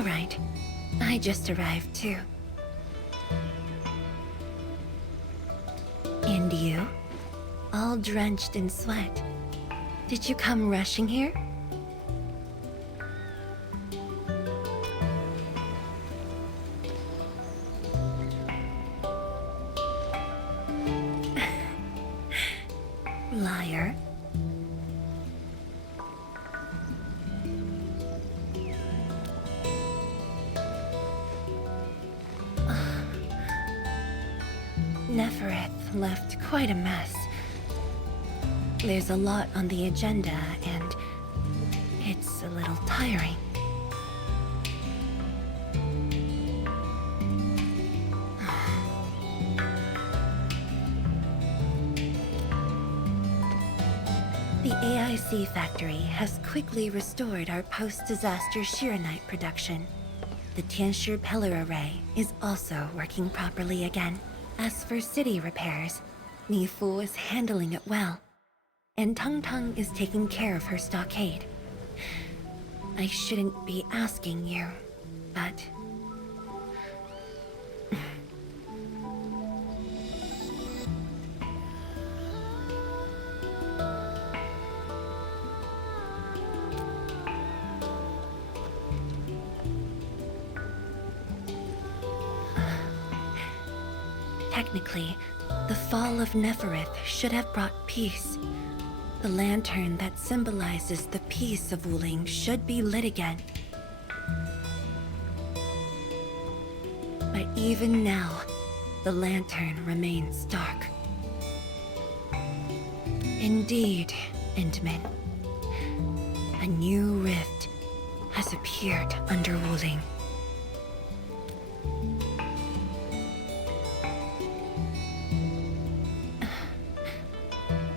All right. I just arrived too. And you? All drenched in sweat. Did you come rushing here? Liar. Nefarith left quite a mess. There's a lot on the agenda, and it's a little tiring. The AIC factory has quickly restored our post-disaster Xiranite production. The Tianshi pillar array is also working properly again. As for city repairs, Nifu is handling it well, and Tung Tung is taking care of her stockade. I shouldn't be asking you, but... Technically, the fall of Nefarith should have brought peace. The lantern that symbolizes the peace of Wuling should be lit again. But even now, the lantern remains dark. Indeed, Endmin. A new rift has appeared under Wuling.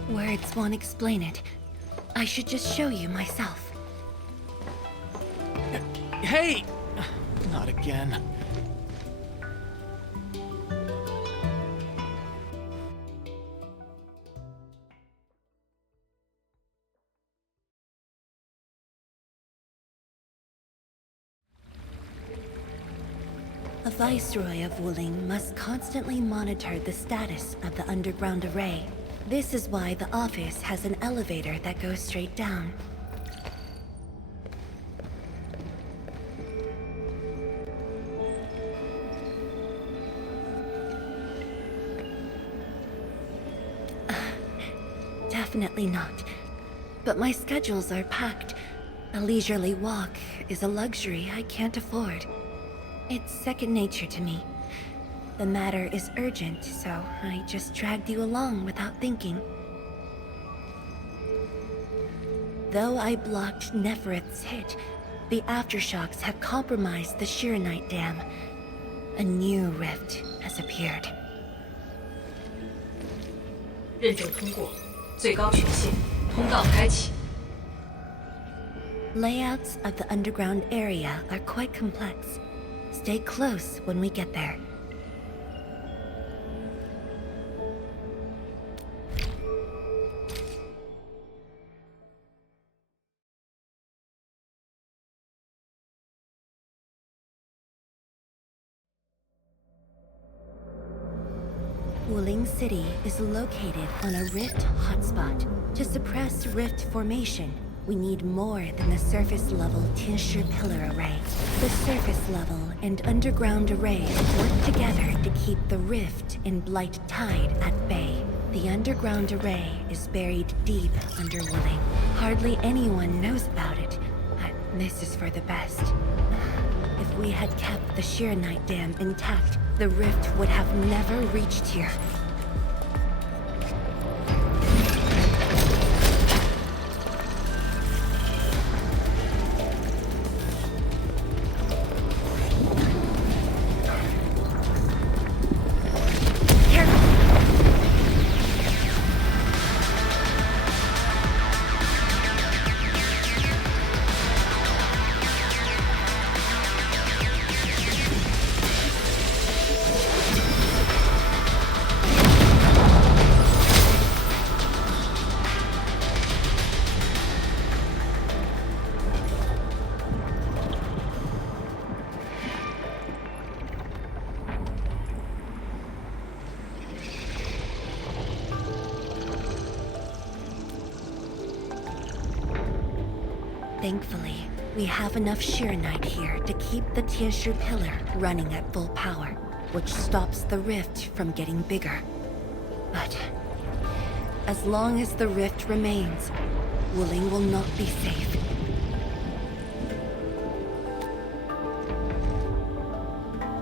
Words won't explain it. I should just show you myself. Hey! Not again. A Viceroy of Wuling must constantly monitor the status of the underground array. This is why the office has an elevator that goes straight down. Definitely not. But my schedules are packed. A leisurely walk is a luxury I can't afford. It's second nature to me. The matter is urgent, so I just dragged you along without thinking. Though I blocked Nefarith's hit, the aftershocks have compromised the Xiranite Dam. A new rift has appeared. 认证通过，最高权限，通道开启。 Layouts of the underground area are quite complex. Stay close when we get there. Wuling City is located on a rift hotspot. To suppress rift formation, we need more than the surface-level Tianshi pillar array. The surface-level and underground arrays work together to keep the rift in Blight Tide at bay. The underground array is buried deep under Wuling. Hardly anyone knows about it, but this is for the best. If we had kept the Xiranite Dam intact, the rift would have never reached here. Thankfully, we have enough Xiranite here to keep the Tianshi pillar running at full power, which stops the rift from getting bigger. But as long as the rift remains, Wuling will not be safe.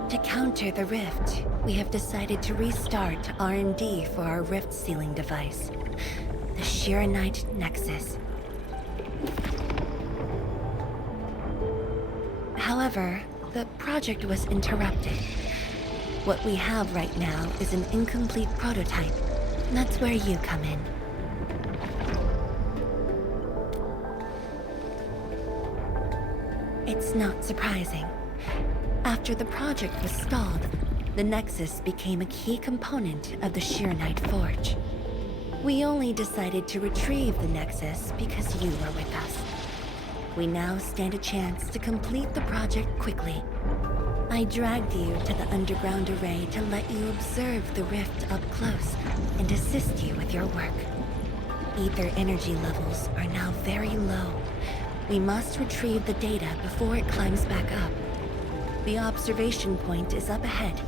To counter the rift, we have decided to restart R&D for our rift sealing device, the Xiranite Nexus. However, the project was interrupted. What we have right now is an incomplete prototype. That's where you come in. It's not surprising. After the project was stalled, the Nexus became a key component of the Xiranite Forge. We only decided to retrieve the Nexus because you were with us. We now stand a chance to complete the project quickly. I dragged you to the underground array to let you observe the rift up close and assist you with your work. Ether energy levels are now very low. We must retrieve the data before it climbs back up. The observation point is up ahead.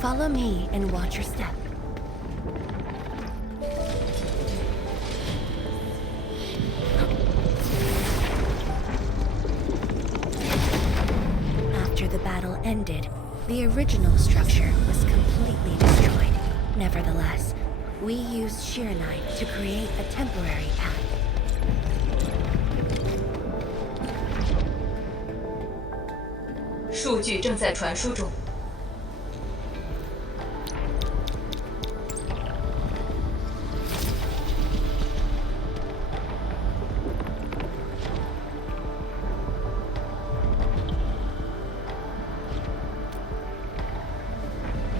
Follow me and watch your step. After the battle ended, the original structure was completely destroyed. Nevertheless, we used Xiranite to create a temporary path. "数据正在传输中。"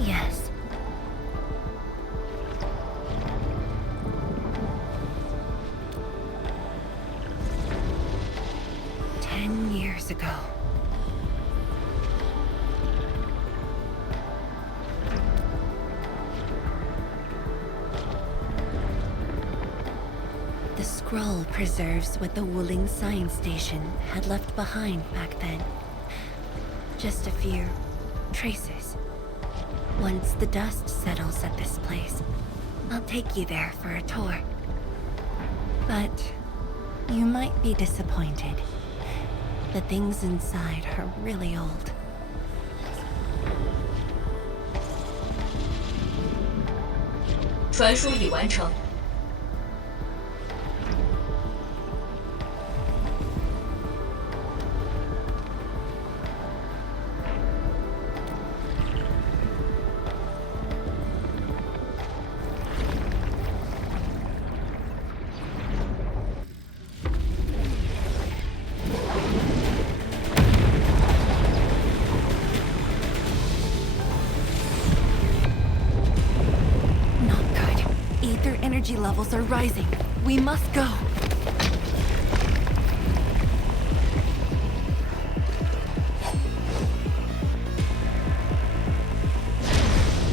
Yes. "10 years ago. The scroll preserves what the Wuling Science Station had left behind back then. Just a few traces. Once the dust settles at this place, I'll take you there for a tour. But you might be disappointed. The things inside are really old. 传输已完成。Energy levels are rising. We must go.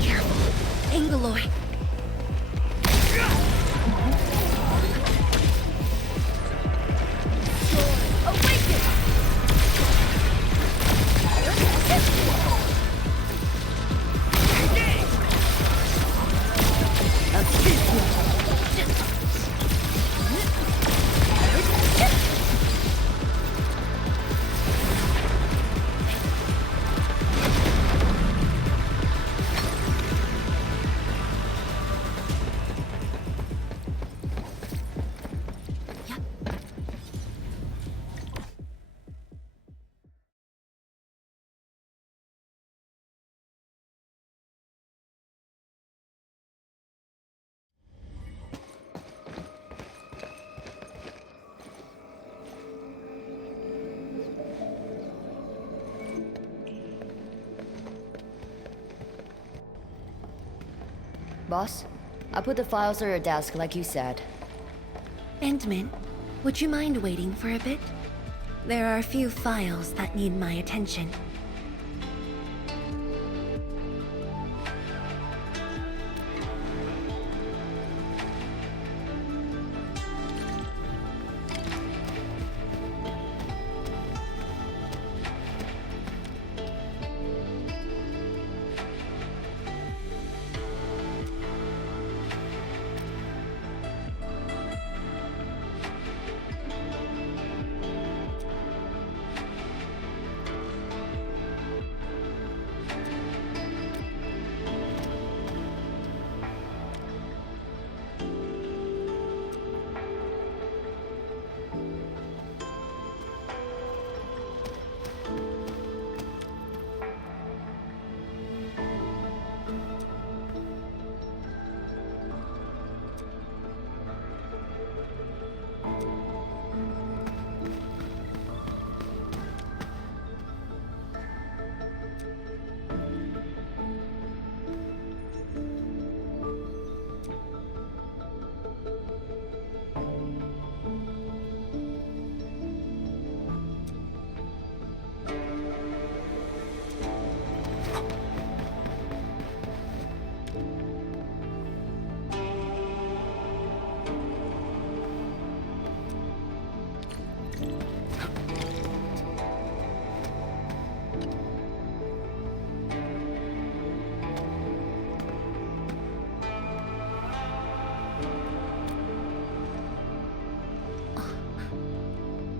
Careful. Angeloy. Awaken! Boss, I put the files on your desk like you said. Endmin, would you mind waiting for a bit? There are a few files that need my attention.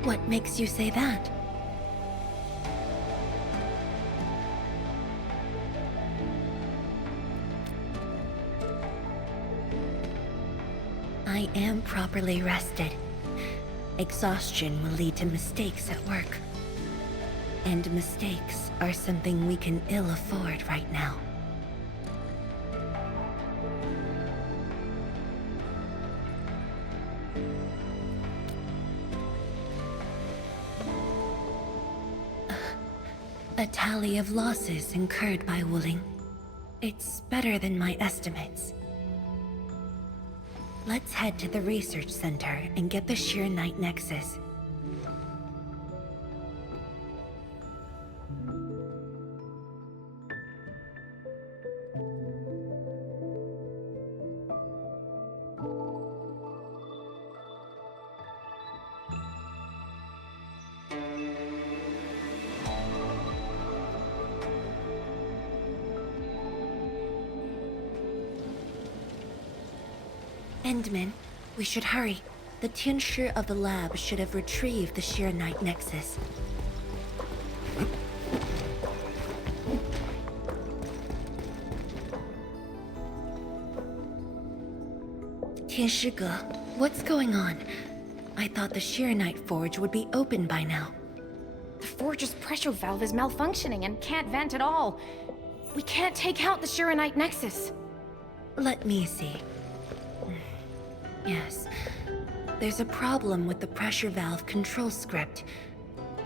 What makes you say that? I am properly rested. Exhaustion will lead to mistakes at work. And mistakes are something we can ill afford right now. A tally of losses incurred by Wuling. It's better than my estimates. Let's head to the research center and get the Xiranite Nexus. Endmin, we should hurry. The Tianshi of the lab should have retrieved the Xiranite Nexus. Tianshi, what's going on? I thought the Xiranite forge would be open by now. The forge's pressure valve is malfunctioning and can't vent at all. We can't take out the Xiranite Nexus. Let me see. Yes. There's a problem with the pressure valve control script.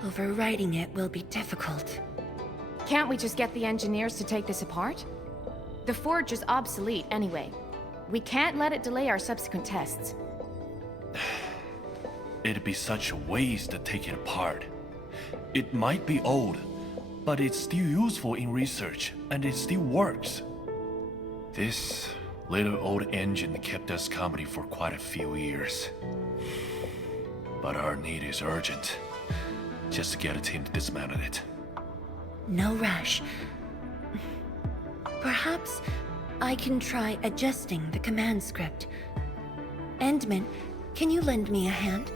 Overwriting it will be difficult. Can't we just get the engineers to take this apart? The forge is obsolete anyway. We can't let it delay our subsequent tests. It'd be such a waste to take it apart. It might be old, but it's still useful in research, and it still works. This little old engine kept us company for quite a few years. But our need is urgent. Just get a team to dismantle it. No rush. Perhaps I can try adjusting the command script. Endmin, can you lend me a hand?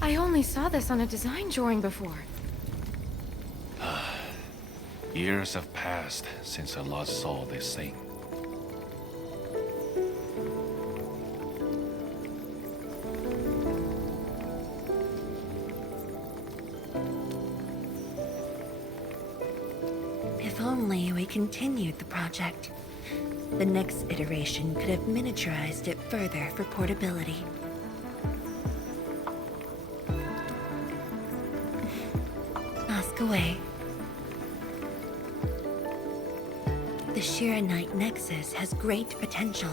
I only saw this on a design drawing before. Years have passed since I last saw this thing. If only we continued the project. The next iteration could have miniaturized it further for portability. Ask away. The Xiranite Nexus has great potential,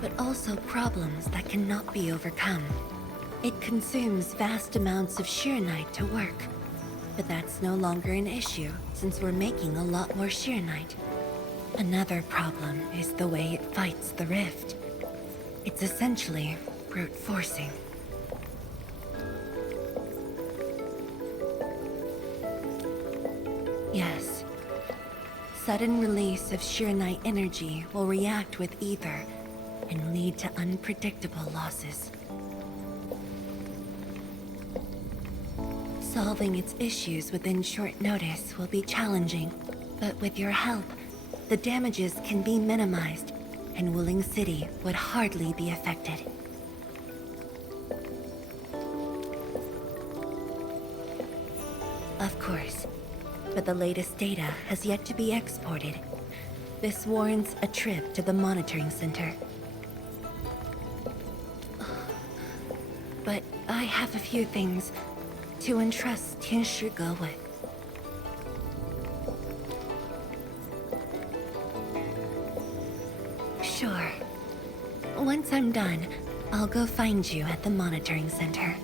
but also problems that cannot be overcome. It consumes vast amounts of Xiranite to work, but that's no longer an issue since we're making a lot more Xiranite. Another problem is the way it fights the rift. It's essentially brute forcing. Yes. Sudden release of Xiranite energy will react with ether and lead to unpredictable losses. Solving its issues within short notice will be challenging, but with your help, the damages can be minimized, and Wuling City would hardly be affected. Of course, but the latest data has yet to be exported. This warrants a trip to the monitoring center. But I have a few things to entrust Tianshi with. Once I'm done, I'll go find you at the monitoring center.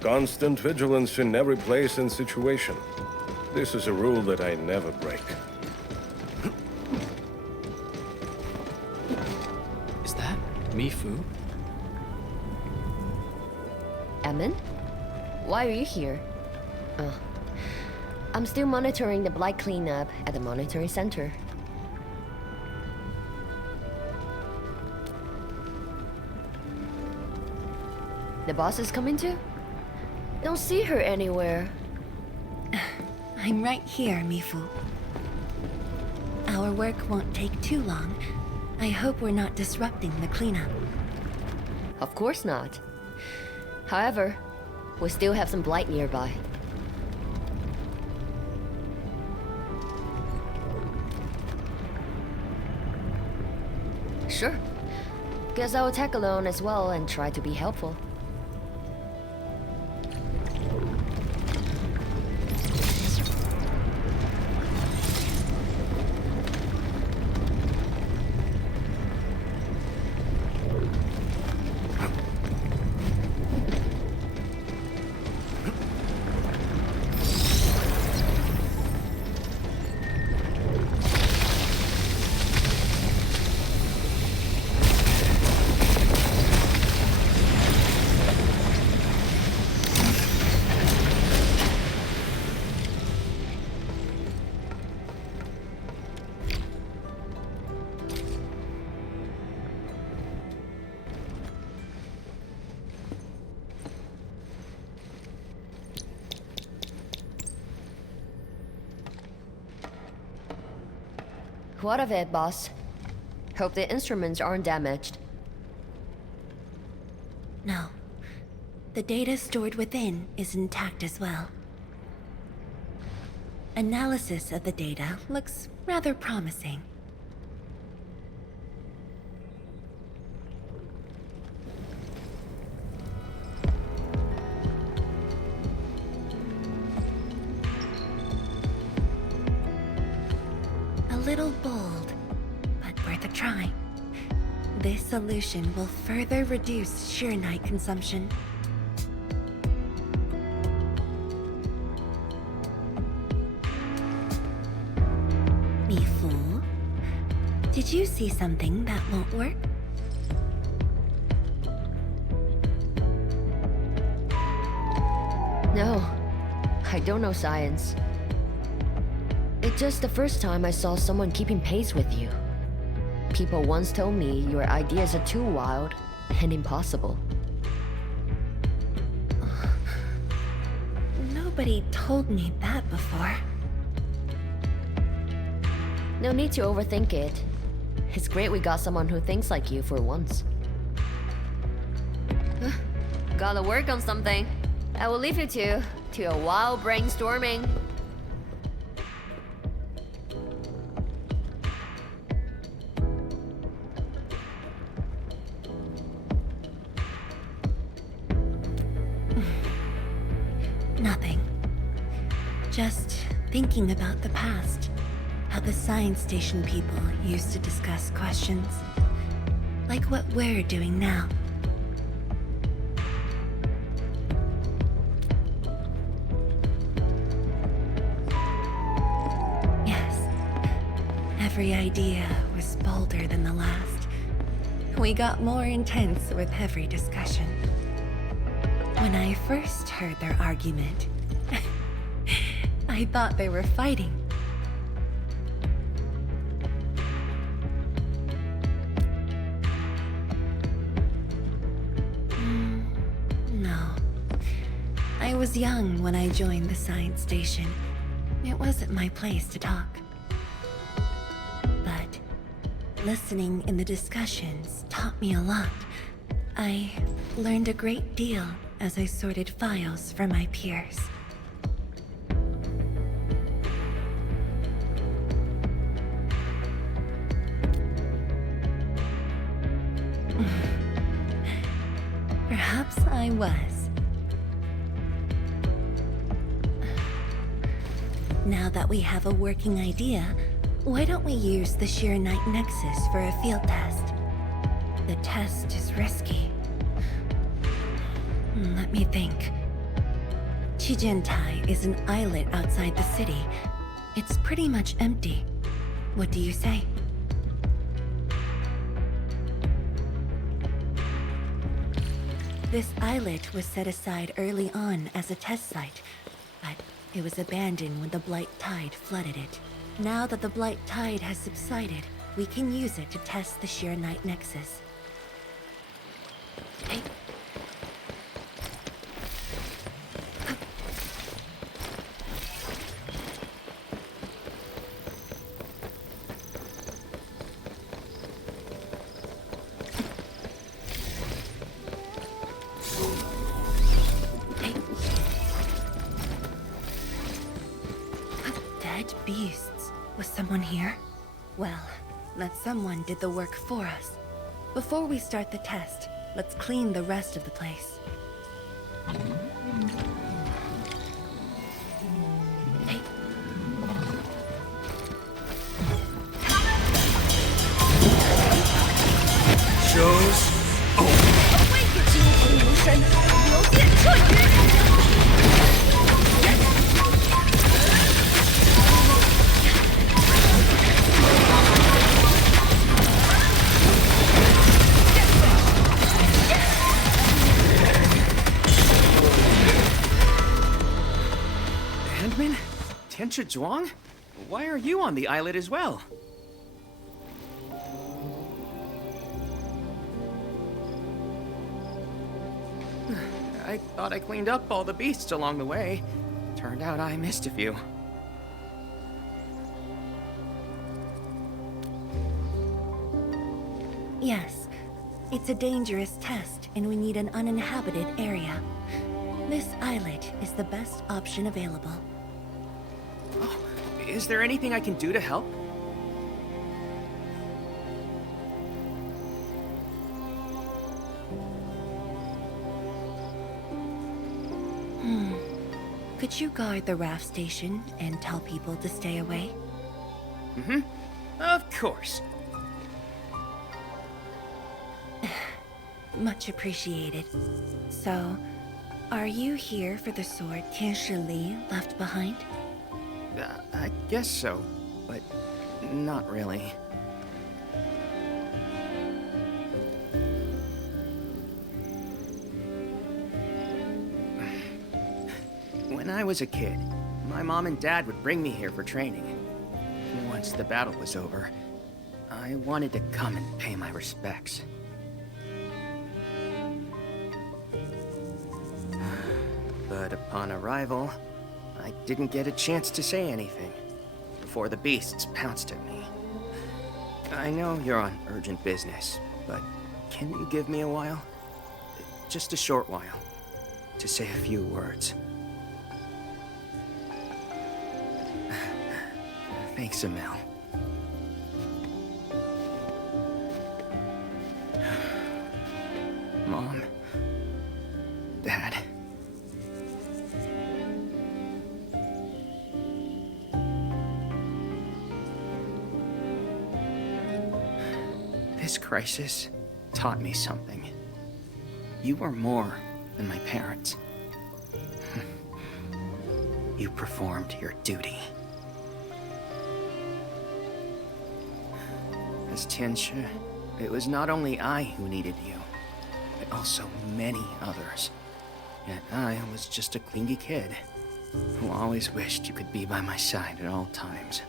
Constant vigilance in every place and situation. This is a rule that I never break. Is that Mifu? Endmin? Why are you here? I'm still monitoring the blight cleanup at the monitoring center. The boss is coming too? Don't see her anywhere. I'm right here, Mifu. Our work won't take too long. I hope we're not disrupting the cleanup. Of course not. However, we still have some blight nearby. Sure. Guess I will tag along as well and try to be helpful. What of it, boss? Hope the instruments aren't damaged. No. The data stored within is intact as well. Analysis of the data looks rather promising. A little bold, but worth a try. This solution will further reduce Xiranite consumption. Mifu, did you see something that won't work? No, I don't know science. It's just the first time I saw someone keeping pace with you. People once told me your ideas are too wild and impossible. Nobody told me that before. No need to overthink it. It's great we got someone who thinks like you for once. Gotta work on something. I will leave you to a wild brainstorming. Nothing. Just thinking about the past. How the science station people used to discuss questions. Like what we're doing now. Yes. Every idea was bolder than the last. We got more intense with every discussion. When I first heard their argument, I thought they were fighting. No. I was young when I joined the science station. It wasn't my place to talk. But listening in the discussions taught me a lot. I learned a great deal as I sorted files for my peers. Perhaps I was. Now that we have a working idea, why don't we use the Xiranite Nexus for a field test? The test is risky. Let me think. Chijentai is an islet outside the city. It's pretty much empty. What do you say? This islet was set aside early on as a test site, but it was abandoned when the Blight Tide flooded it. Now that the Blight Tide has subsided, we can use it to test the Xiranite Nexus. Hey. Dead beasts. Was someone here? Well, that someone did the work for us. Before we start the test, let's clean the rest of the place. Hey. Shows. Endmin? Tensha Zhuang? Why are you on the islet as well? I thought I cleaned up all the beasts along the way. Turned out I missed a few. Yes. It's a dangerous test, and we need an uninhabited area. This islet is the best option available. Oh, is there anything I can do to help? Could you guard the raft station and tell people to stay away? Mm-hmm. Of course. Much appreciated. So, are you here for the sword Tianshi Li left behind? I guess so, but not really. When I was a kid, my mom and dad would bring me here for training. Once the battle was over, I wanted to come and pay my respects. But upon arrival, I didn't get a chance to say anything before the beasts pounced at me. I know you're on urgent business, but can you give me a while? Just a short while, to say a few words. Thanks, Emil. Mom. Dad. This crisis taught me something. You were more than my parents. You performed your duty. As Tianshi, it was not only I who needed you, but also many others. Yet I was just a clingy kid who always wished you could be by my side at all times.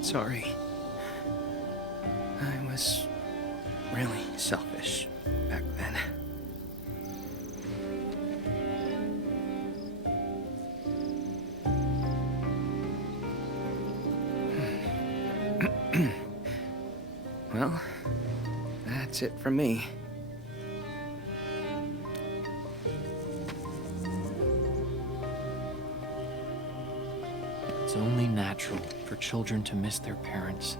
Sorry. I was really selfish back then. Well, that's That's it from me. It's only natural for children to miss their parents.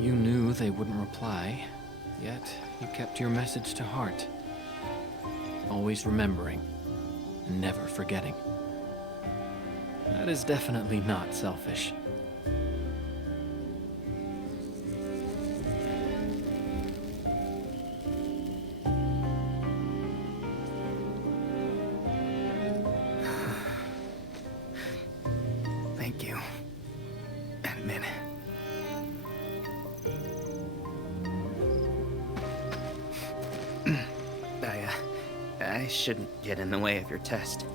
You knew they wouldn't reply, yet you kept your message to heart. Always remembering, and never forgetting. That is definitely not selfish. Thank you, Endmin. I shouldn't get in the way of your test.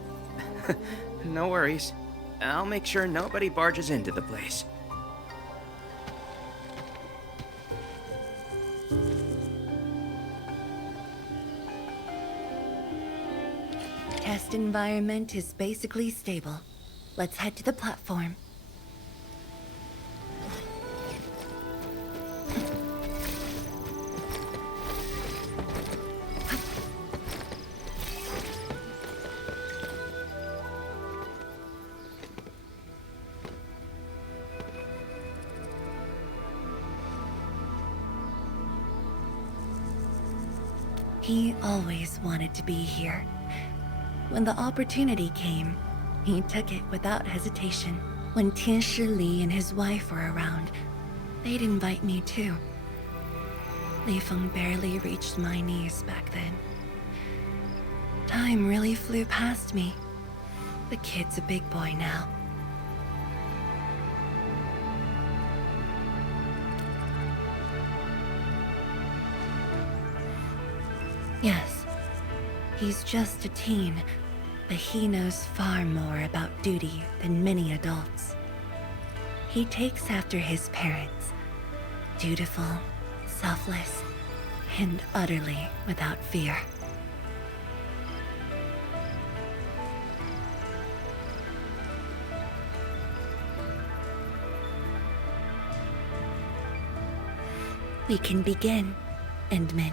No worries. I'll make sure nobody barges into the place. Test environment is basically stable. Let's head to the platform. He always wanted to be here. When the opportunity came, he took it without hesitation. When Tianshi Li and his wife were around, they'd invite me too. Li Feng barely reached my knees back then. Time really flew past me. The kid's a big boy now. Yes, he's just a teen, but he knows far more about duty than many adults. He takes after his parents, dutiful, selfless, and utterly without fear. We can begin, Endmin.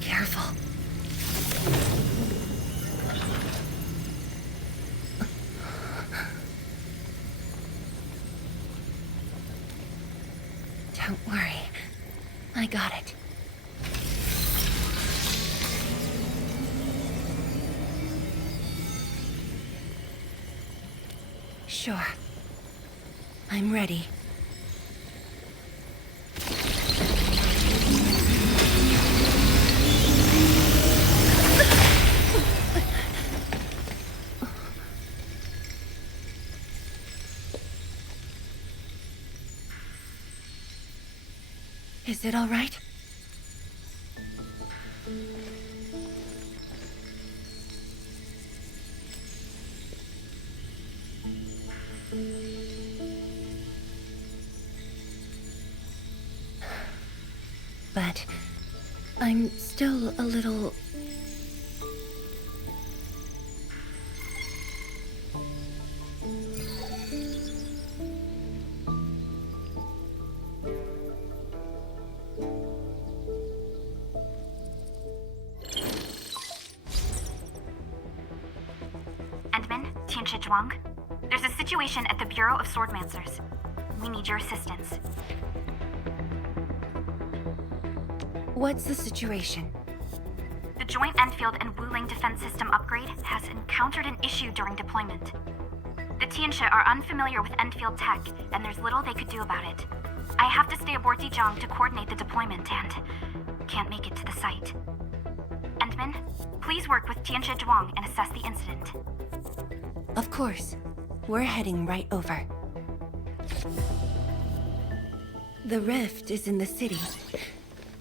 Careful. Don't worry. I got it. Sure. I'm ready. Is it all right? But I'm still a little... Endmin, Tianshi Zhuang. There's a situation at the Bureau of Swordmancers. We need your assistance. What's the situation? The Joint Endfield and Wuling defense system upgrade has encountered an issue during deployment. The Tianshi are unfamiliar with Endfield tech, and there's little they could do about it. I have to stay aboard Zhuang to coordinate the deployment and can't make it to the site. Endmin, please work with Tianshi Zhuang and assess the incident. Of course. We're heading right over. The rift is in the city.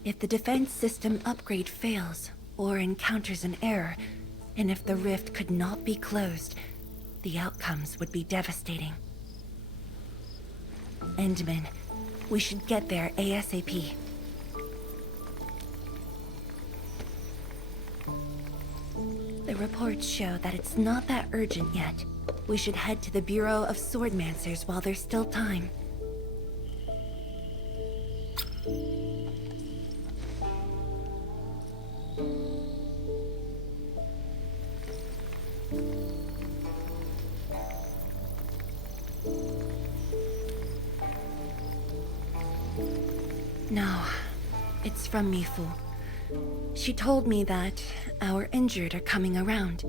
If the defense system upgrade fails, or encounters an error, And if the rift could not be closed, the outcomes would be devastating. Endmin, we should get there ASAP. The reports show that it's not that urgent yet. We should head to the Bureau of Swordmancers while there's still time. No, it's from Mifu. She told me that our injured are coming around.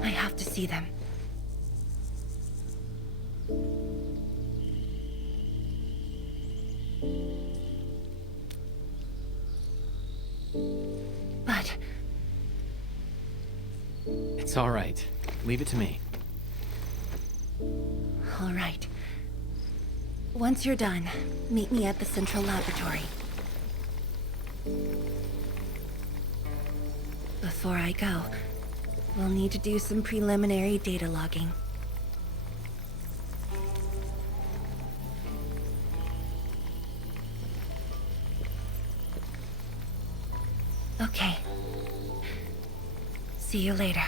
I have to see them. But... It's all right. Leave it to me. all right. Once you're done, meet me at the central laboratory. Before I go, we'll need to do some preliminary data logging. Okay. See you later.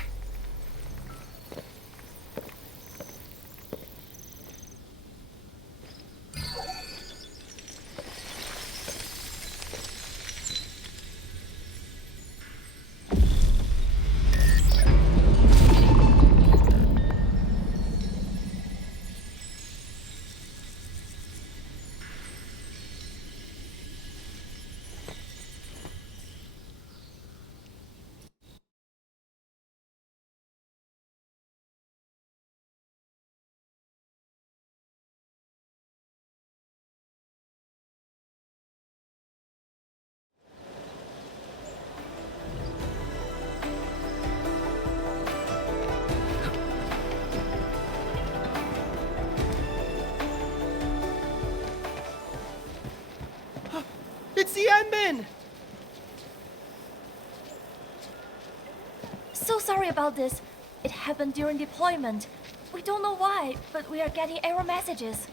It's the Endmin! So sorry about this. It happened during deployment. We don't know why, but we are getting error messages.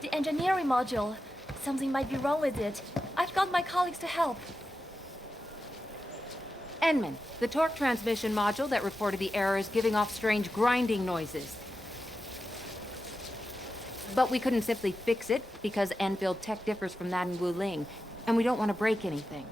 The engineering module. Something might be wrong with it. I've got my colleagues to help. Endmin, the torque transmission module that reported the error is giving off strange grinding noises. But we couldn't simply fix it because Endfield tech differs from that in Wuling, and we don't want to break anything.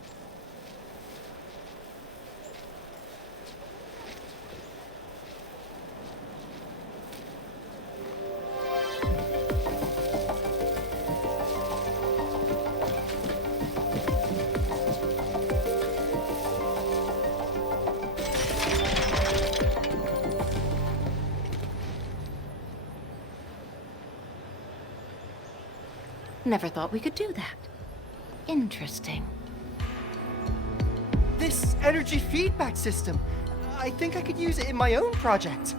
Never thought we could do that. Interesting. This energy feedback system. I think I could use it in my own project.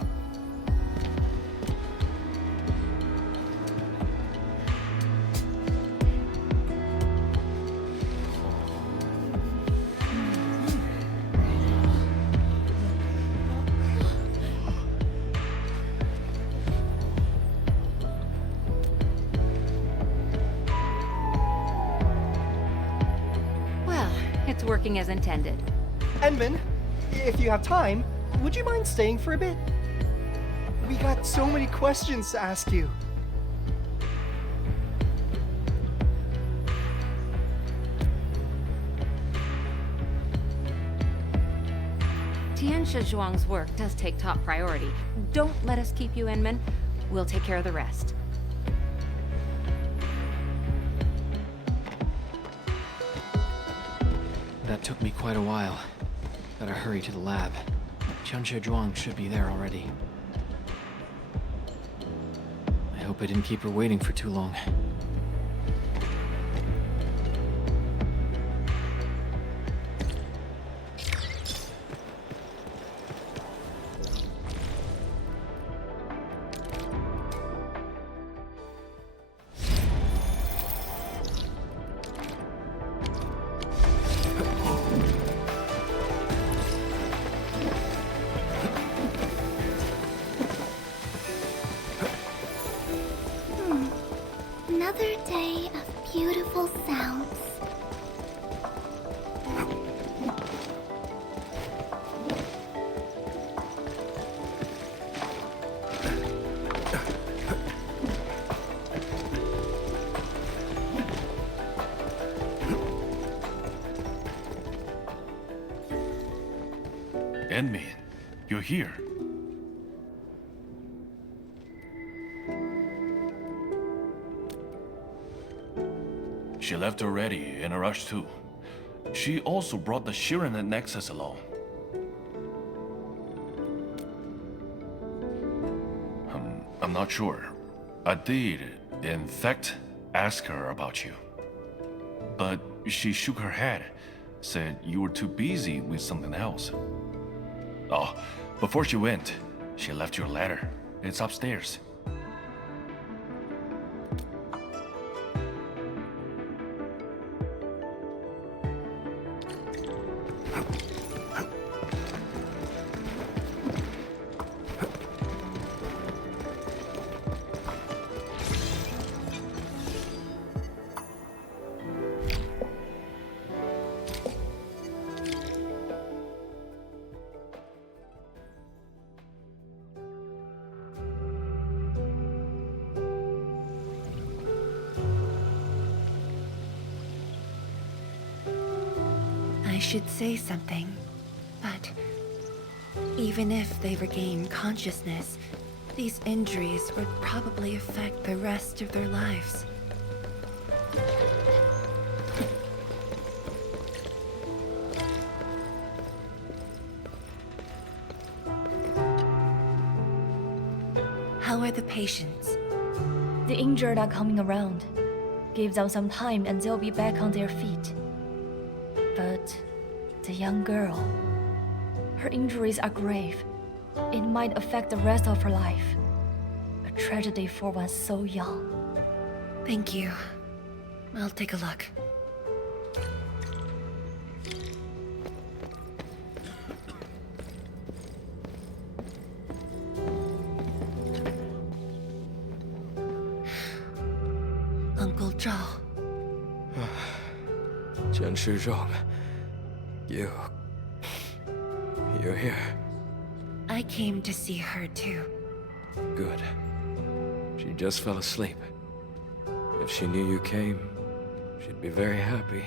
It's working as intended. Endmin, if you have time, would you mind staying for a bit? We got so many questions to ask you. Tianxia Zhuang's work does take top priority. Don't let us keep you, Endmin. We'll take care of the rest. That took me quite a while. Gotta hurry to the lab. Tianxia Zhuang should be there already. I hope I didn't keep her waiting for too long. Another day of beautiful sounds. Endmin, you're here. She left already, in a rush too. She also brought the Xiranite Nexus along. I'm not sure. I did, in fact, ask her about you. But she shook her head, said you were too busy with something else. Oh, before she went, she left your letter. It's upstairs. I should say something, but even if they regain consciousness, these injuries would probably affect the rest of their lives. How are the patients? The injured are coming around. Give them some time and they'll be back on their feet. But the young girl, her injuries are grave. It might affect the rest of her life. A tragedy for one so young. Thank you. I'll take a look. Uncle Zhao. Zhuang, you're here. I came to see her too. Good. She just fell asleep. If she knew you came, she'd be very happy.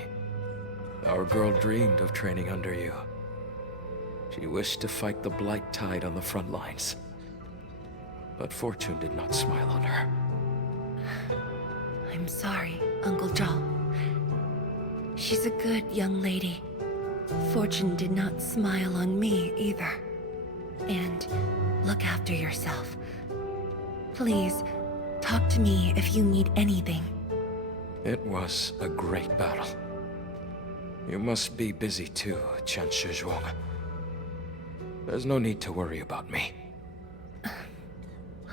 Our girl dreamed of training under you. She wished to fight the Blight Tide on the front lines. But fortune did not smile on her. I'm sorry, Uncle Zhao. She's a good young lady. Fortune did not smile on me either. And look after yourself. Please, talk to me if you need anything. It was a great battle. You must be busy too, Zhuang. There's no need to worry about me.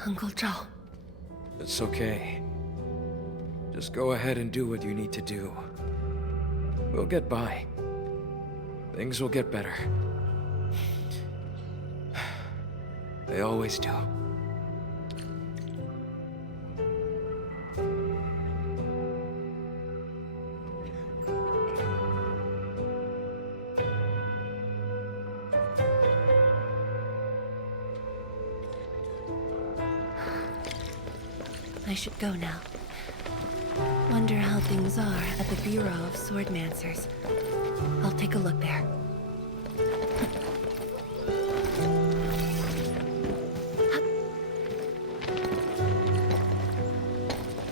Uncle Zhao. It's okay. Just go ahead and do what you need to do. We'll get by. Things will get better. They always do. I should go now. Wonder how things are at the Bureau of Swordmancers. I'll take a look there.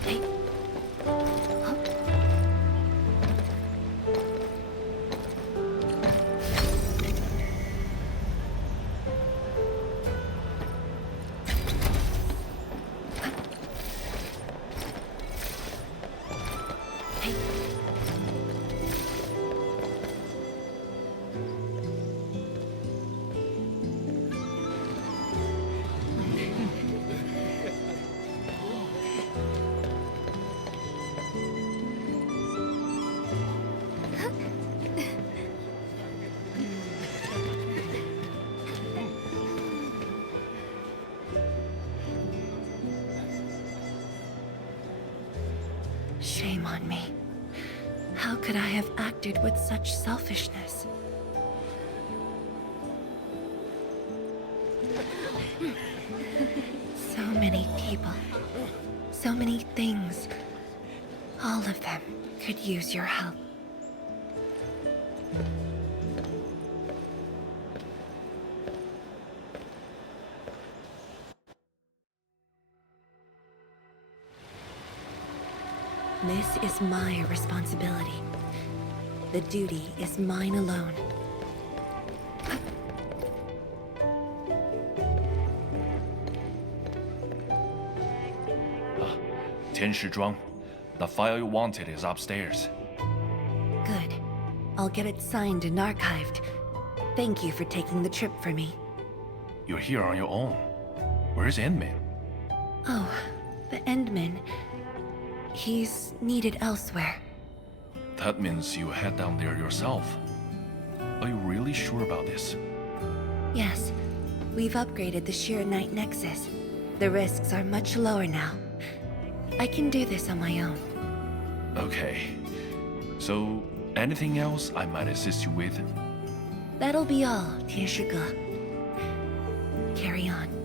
Hey. Shame on me. How could I have acted with such selfishness? So many people. So many things. All of them could use your help. This is my responsibility. The duty is mine alone. Tianshi Zhuang, the file you wanted is upstairs. Good. I'll get it signed and archived. Thank you for taking the trip for me. You're here on your own. Where's Endmin? Oh, the Endmin. He's needed elsewhere. That means you head down there yourself. Are you really sure about this? Yes. We've upgraded the Xiranite Nexus. The risks are much lower now. I can do this on my own. Okay. So, anything else I might assist you with? That'll be all, Tianshi. Carry on.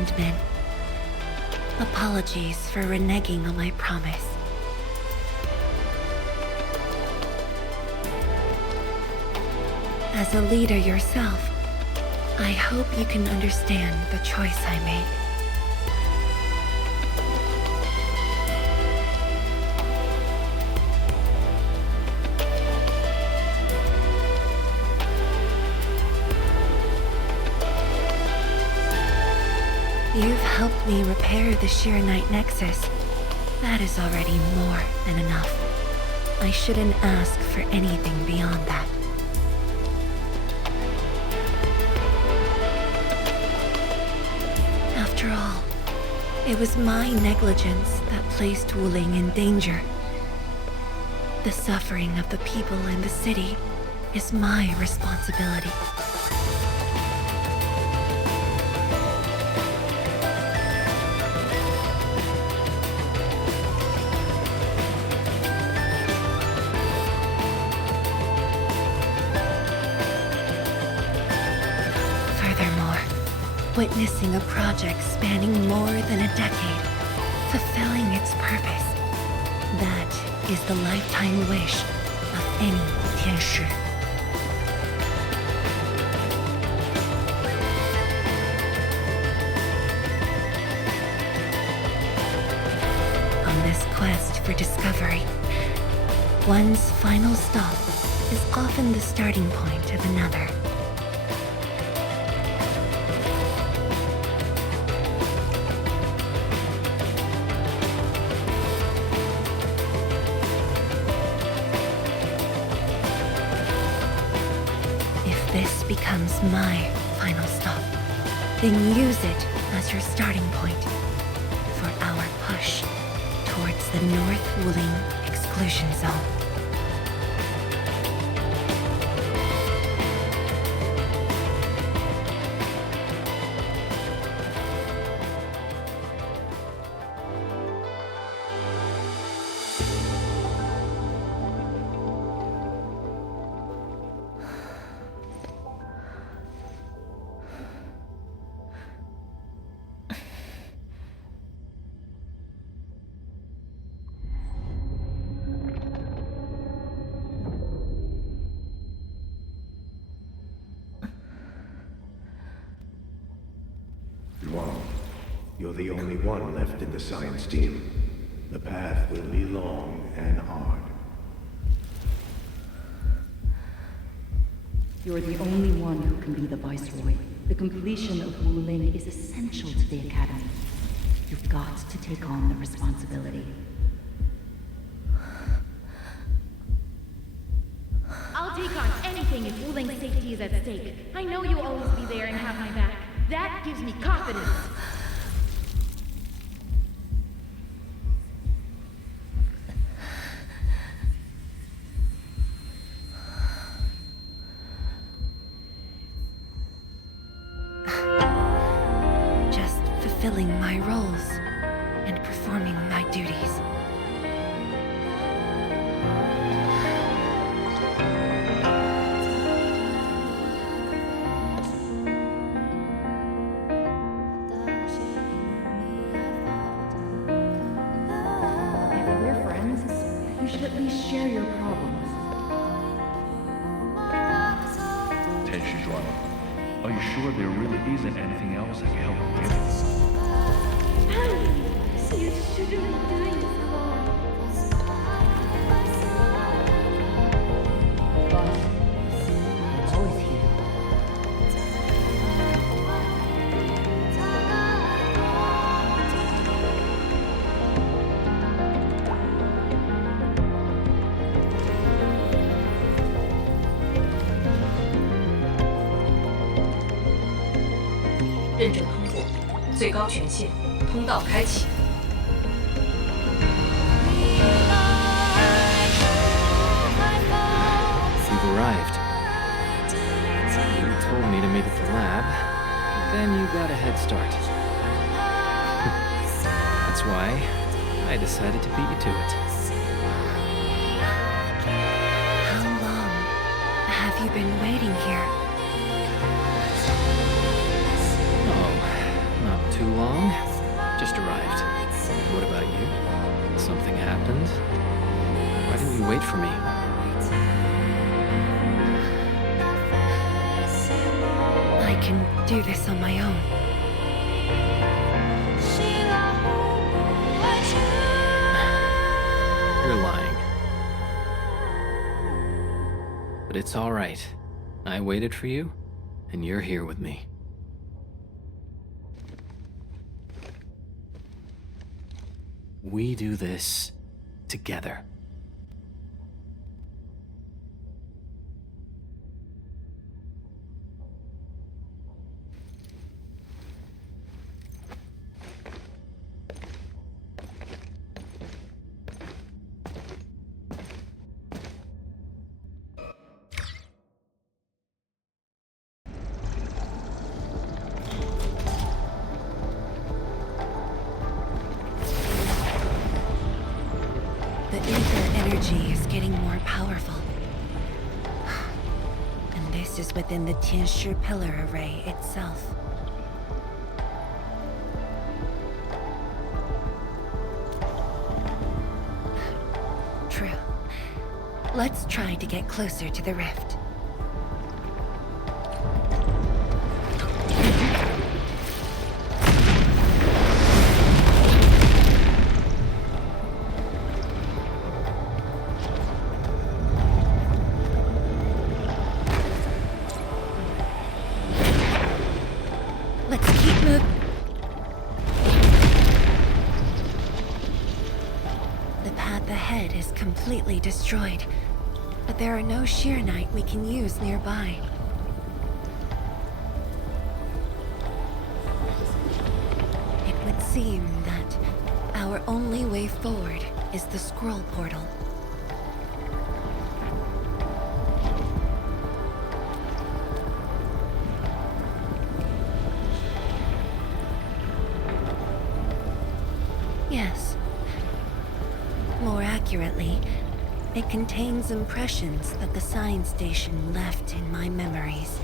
Endmin. Apologies for reneging on my promise. As a leader yourself, I hope you can understand the choice I made. You've helped me repair the Xiranite Nexus. That is already more than enough. I shouldn't ask for anything beyond that. After all, it was my negligence that placed Wuling in danger. The suffering of the people in the city is my responsibility. Witnessing a project spanning more than a decade, fulfilling its purpose. That is the lifetime wish of any Tianshi. On this quest for discovery, one's final stop is often the starting point of another. This becomes my final stop. Then use it as your starting point for our push towards the North Wuling exclusion zone. You're the only one left in the science team. The path will be long and hard. You're the only one who can be the Viceroy. The completion of Wuling is essential to the Academy. You've got to take on the responsibility. I'll take on anything if Wuling's safety is at stake. I know you'll always be there and have my back. That gives me confidence. Just fulfilling my roles and performing my duties. At least share your problems. Zhuang, are you sure there really isn't anything else I can help you with? You shouldn't be doing this alone. I'm always here.认证通过，最高权限，通道开启。 You've arrived. You told me to meet at the lab, then you got a head start. That's why I decided to beat you to it. How long have you been waiting here? Oh, not too too long. Just arrived. What about you? Something happened? Why didn't you wait for me? I can do this on my own. You're lying. But it's all right. I waited for you, and you're here with me. We do this together. The ether energy is getting more powerful. And this is within the Tianshi pillar array itself. True. Let's try to get closer to the rift. Completely destroyed, but there are no Xiranite we can use nearby. It would seem that our only way forward is the scroll portal. Yes. More accurately, it contains impressions that the Science Station left in my memories.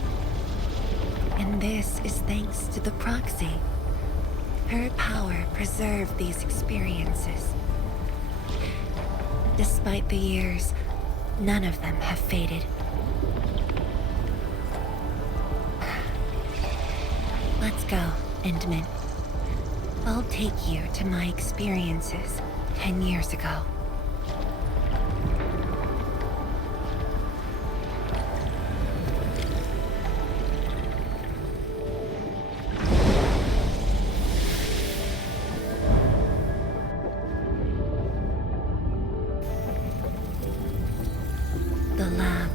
And this is thanks to the proxy. Her power preserved these experiences. Despite the years, none of them have faded. Let's go, Endmin. I'll take you to my experiences 10 years ago. The lab.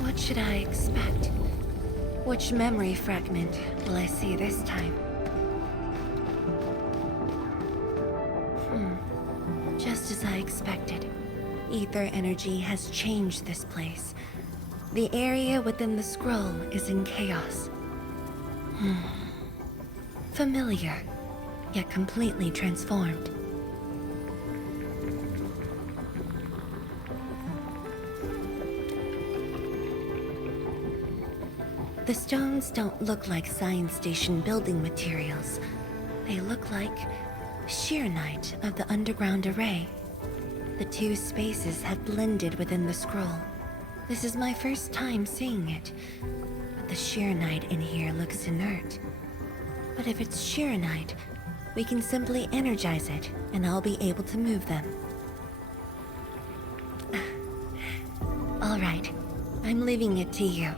What should I expect? Which memory fragment will I see this time? Just as I expected. Ether energy has changed this place. The area within the scroll is in chaos. Familiar, yet completely transformed. The stones don't look like Science Station building materials. They look like Xiranite of the underground array. The two spaces have blended within the scroll. This is my first time seeing it, but the Xiranite in here looks inert. But if it's Xiranite, we can simply energize it, and I'll be able to move them. All right, I'm leaving it to you.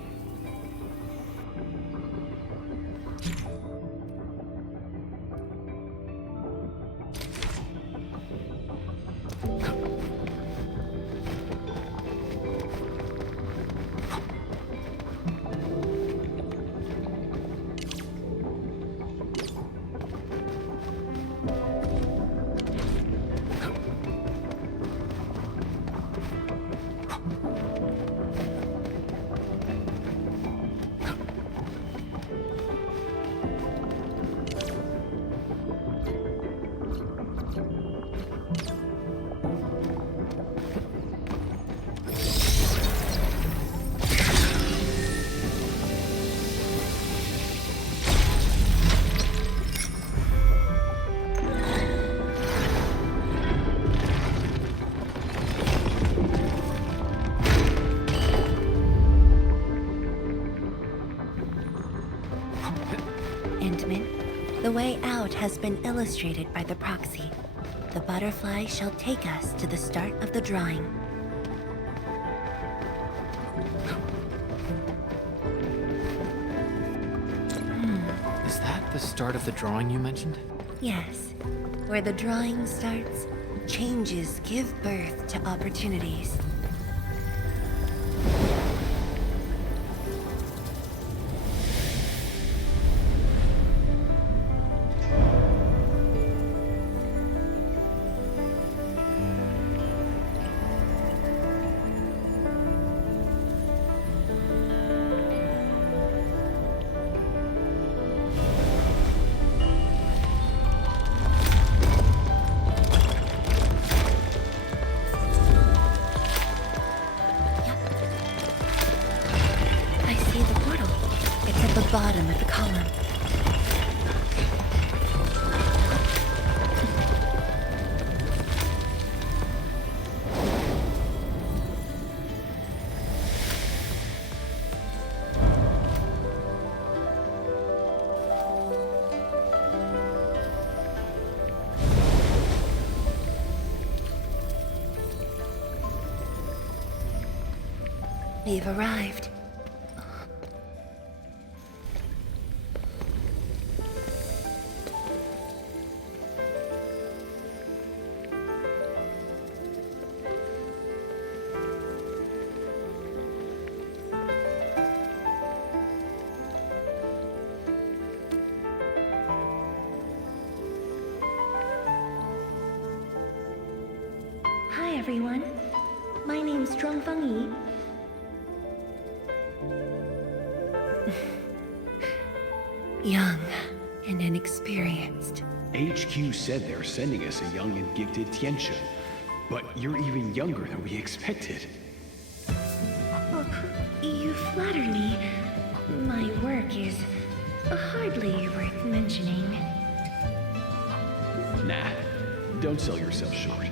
The way out has been illustrated by the proxy. The butterfly shall take us to the start of the drawing. Is that the start of the drawing you mentioned? Yes. Where the drawing starts, changes give birth to opportunities. Bottom of the column. We've arrived. Hi everyone. My name's Zhuang Fangyi. Young and inexperienced. HQ said they're sending us a young and gifted Tianxia, but you're even younger than we expected. Oh, you flatter me. My work is hardly worth mentioning. Nah, don't sell yourself short.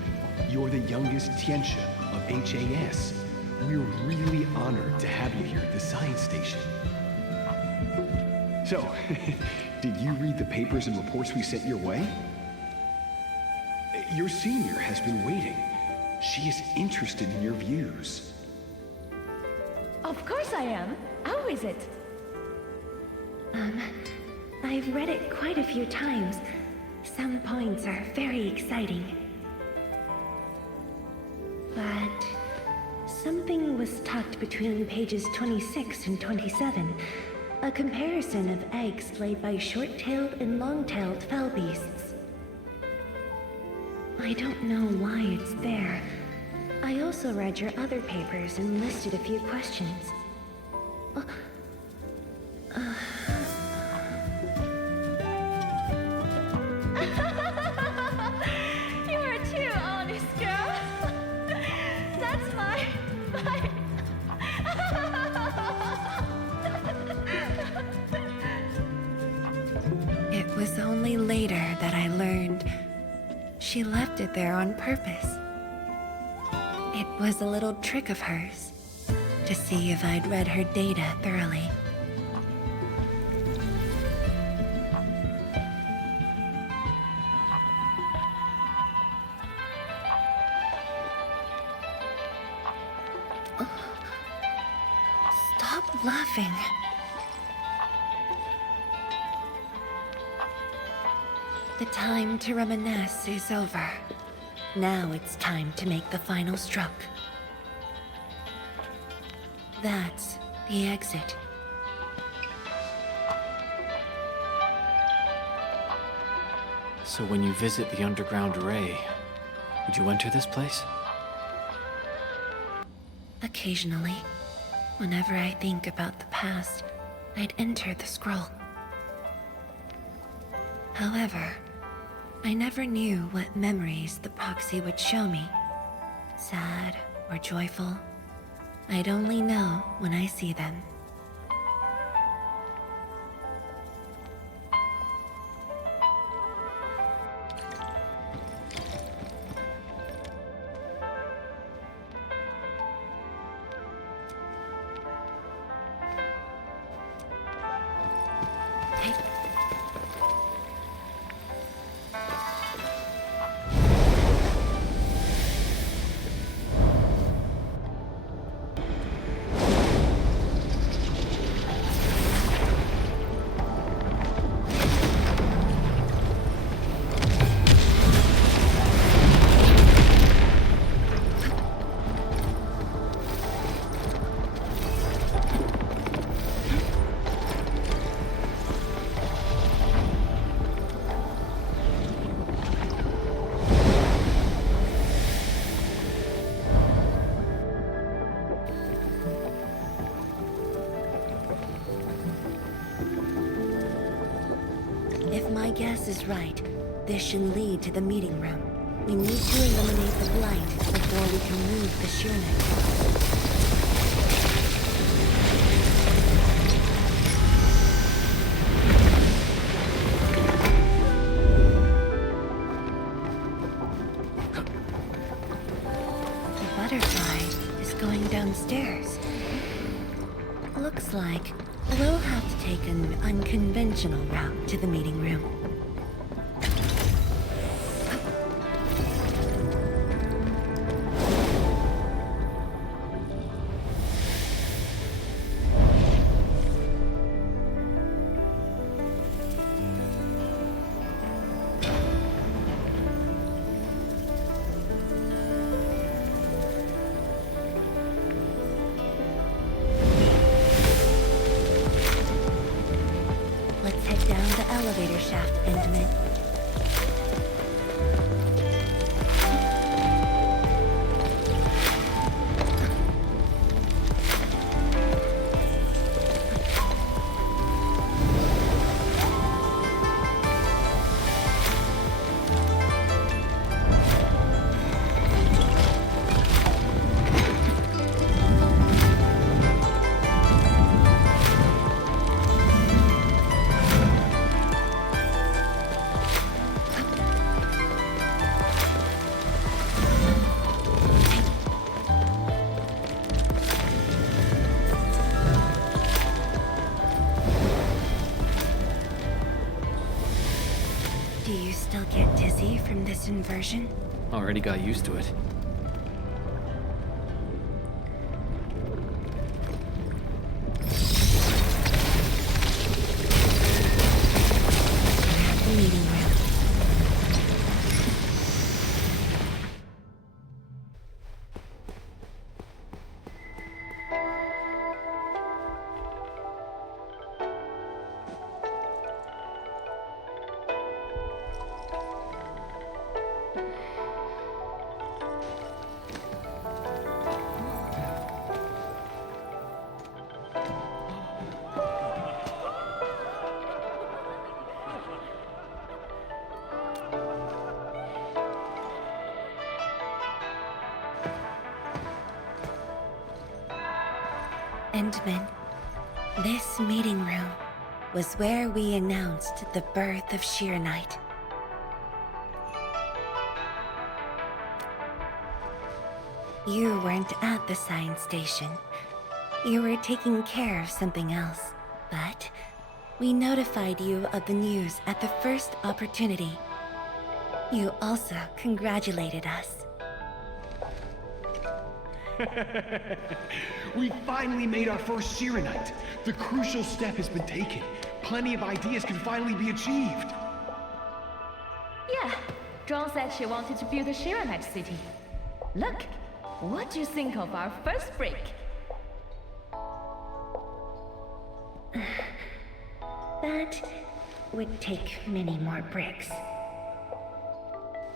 You're the youngest Tianxia of HAS. We're really honored to have you here at the Science Station. So, did you read the papers and reports we sent your way? Your senior has been waiting. She is interested in your views. Of course I am. How is it? I've read it quite a few times. Some points are very exciting. But something was tucked between pages 26 and 27. A comparison of eggs laid by short-tailed and long-tailed fowl beasts. I don't know why it's there. I also read your other papers and listed a few questions. You are too honest, girl. That's my... It was only later that I learned she left it there on purpose. It was a little trick of hers to see if I'd read her data thoroughly. Stop laughing. The time to reminisce is over. Now it's time to make the final stroke. That's the exit. So when you visit the underground array, would you enter this place? Occasionally, whenever I think about the past, I'd enter the scroll. However, I never knew what memories the proxy would show me. Sad or joyful. I'd only know when I see them. guess is right. This should lead to the meeting room. We need to eliminate the blight before we can move the Xiranite. Downstairs. Looks like we'll have to take an unconventional route to the meeting room. Elevator shaft, Endmin. From this inversion? Already got used to it. The meeting room. Endmin, this meeting room was where we announced the birth of Xiranite. You weren't at the science station. You were taking care of something else, but we notified you of the news at the first opportunity. You also congratulated us. We finally made our first Xiranite. The crucial step has been taken. Plenty of ideas can finally be achieved. Yeah, Zhuang said she wanted to build a Xiranite city. Look, what do you think of our first break? That would take many more bricks.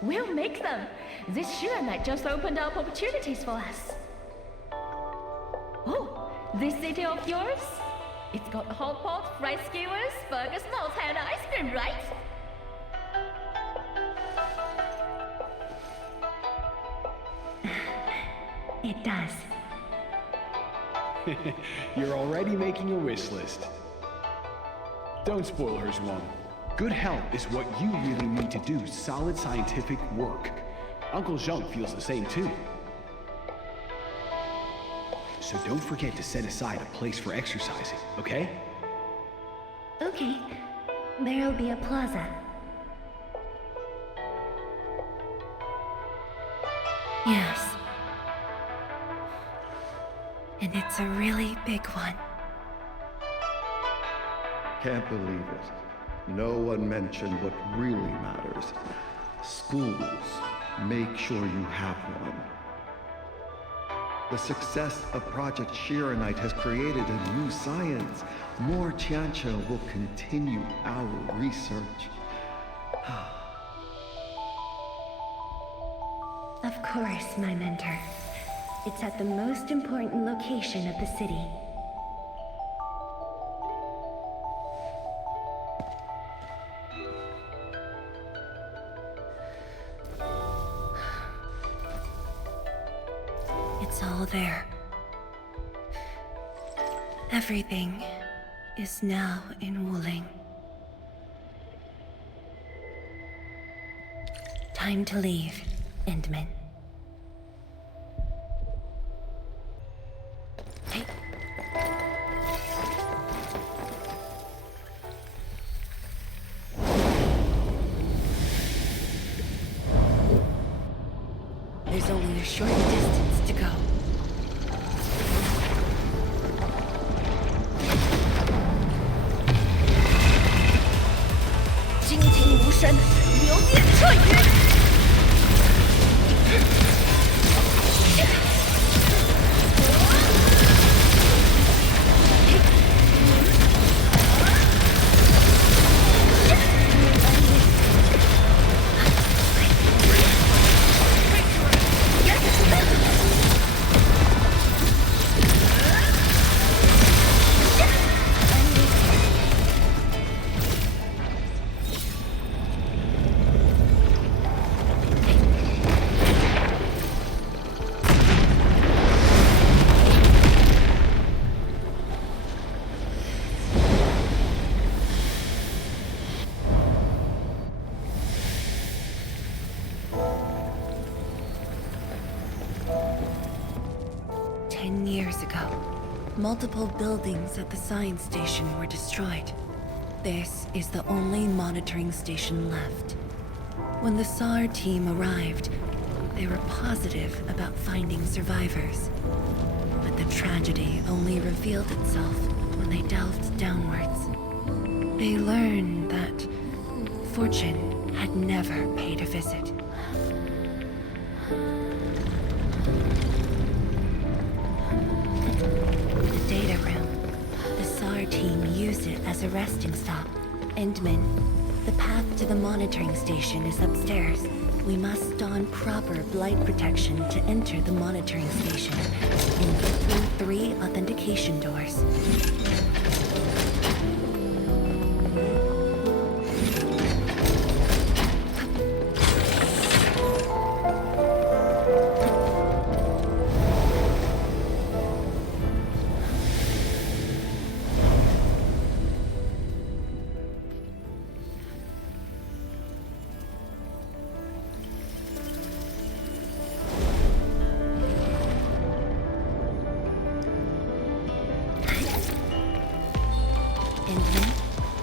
We'll make them. This Xiranite just opened up opportunities for us. Oh, this city of yours? It's got hot pot, fried skewers, burgers, nuts, and ice cream, right? It does. You're already making a wish list. Don't spoil her, Zhuang. Good health is what you really need to do solid scientific work. Uncle Zhang feels the same too. So don't forget to set aside a place for exercising, okay? Okay. There'll be a plaza. Yes. And it's a really big one. Can't believe it. No one mentioned what really matters. Schools. Make sure you have one. The success of Project Xiranite has created a new science. More Tiantia will continue our research. Of course, my mentor. It's at the most important location of the city. Everything is now in Wuling. Time to leave, Endmin. Hey. There's only a short distance to go. Multiple buildings at the science station were destroyed. This is the only monitoring station left. When the SAR team arrived, they were positive about finding survivors. But the tragedy only revealed itself when they delved downwards. They learned that fortune had never paid a visit. Data room. The SAR team used it as a resting stop. Endmin, the path to the monitoring station is upstairs. We must don proper blight protection to enter the monitoring station and get through 3 authentication doors.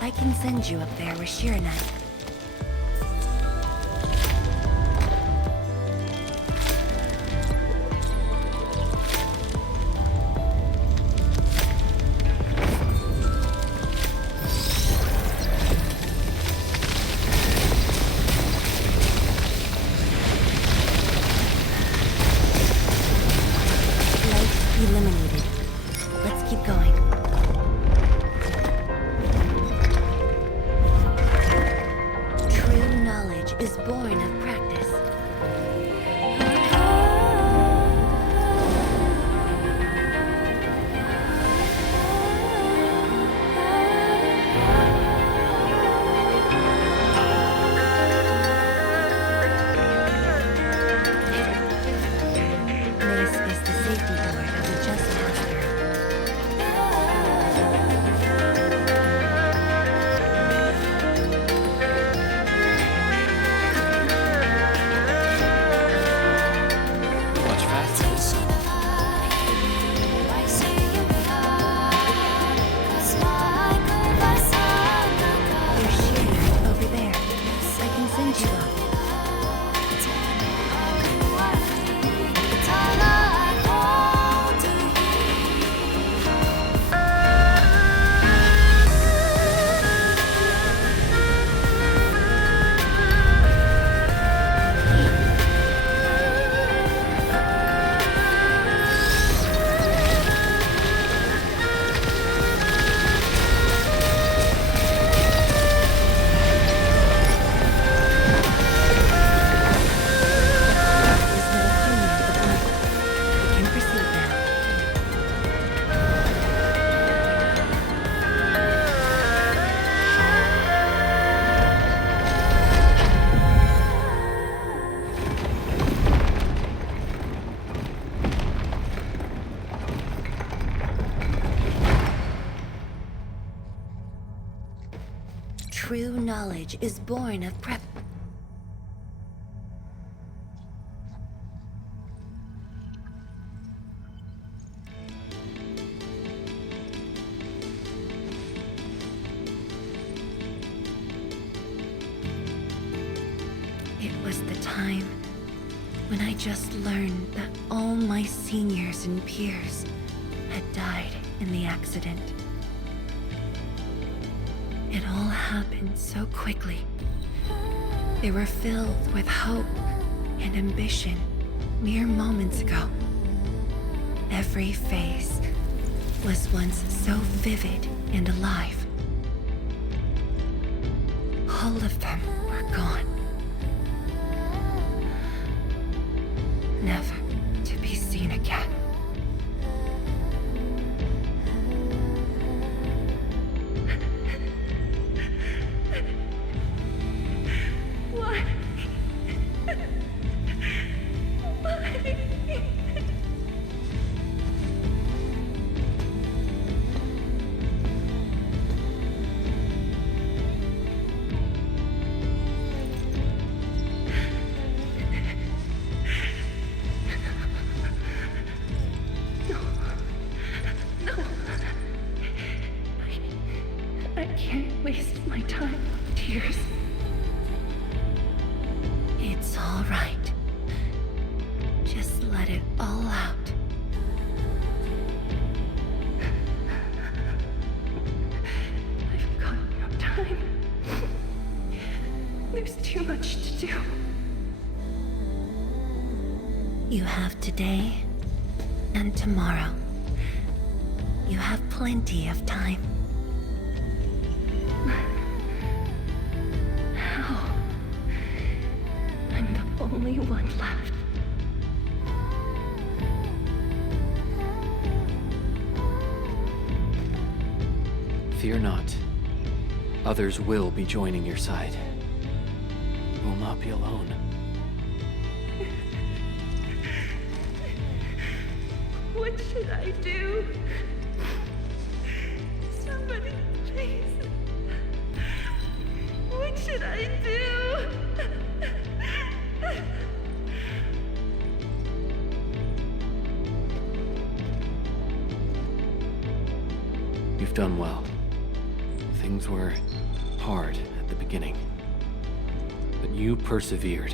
I can send you up there with Xiranite. Light eliminated. Let's keep going. Is born of practice. This is the safety door that we just true knowledge is born of prep. It was the time when I just learned that all my seniors and peers had died in the accident. It all happened so quickly. They were filled with hope and ambition mere moments ago. Every face was once so vivid and alive. All of them were gone. Never to be seen again. Why? I can't waste my time with tears. It's all right. Just let it all out. I've got no time. There's too much to do. You have today and tomorrow. You have plenty of time. How? I'm the only one left. Fear not. Others will be joining your side. You will not be alone. What should I do? Somebody, please. What should I do? You've done well. Things were hard at the beginning, but you persevered.